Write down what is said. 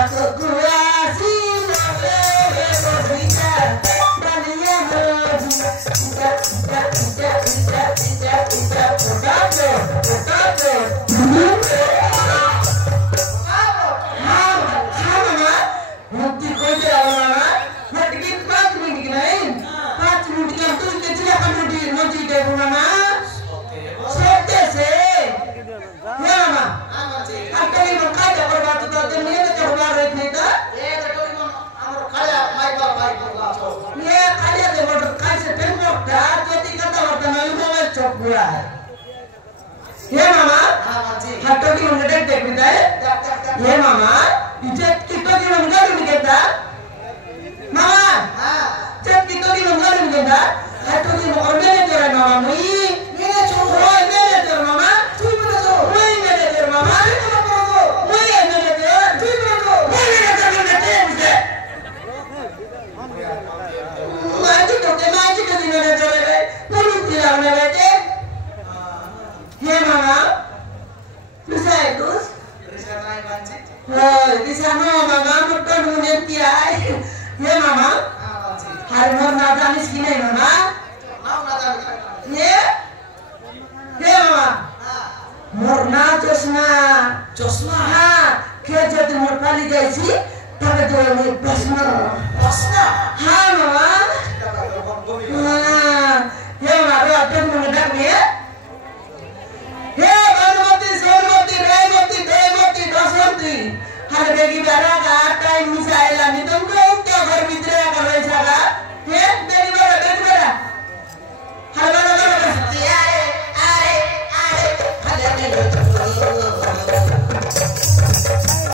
That's a good ये मामा इज्जत कितो की मंगल निकेता मामा जब कितो की मंगल निकेता हाथों की मोहब्बत है तेरा मामा मुई मेरे छोरो मेरे तेरा मामा तू मेरे जो मुई मेरे तेरा मामा मुई मेरे तेरा तू मेरे जो मुई मेरे तेरा मुझे माजी तो मेरे तेरे पुलिस दिला मेरे ते ये मामा bisa itu bisa naik banci di sana mama betul mengerti ay ya mama harmon nadanis gini mama ya mama morna chosna क्या जब मोटा ली गई थी तब जो वो प्रश्न हाँ मामा ये हमारे अपने मुंडा में हे भगवती सोनवती रेवती देवती दशवती हर बेगी बेरा का टाइम मिसाइल आनी तुमको क्या घर भीतर का वैसा का हे बेगी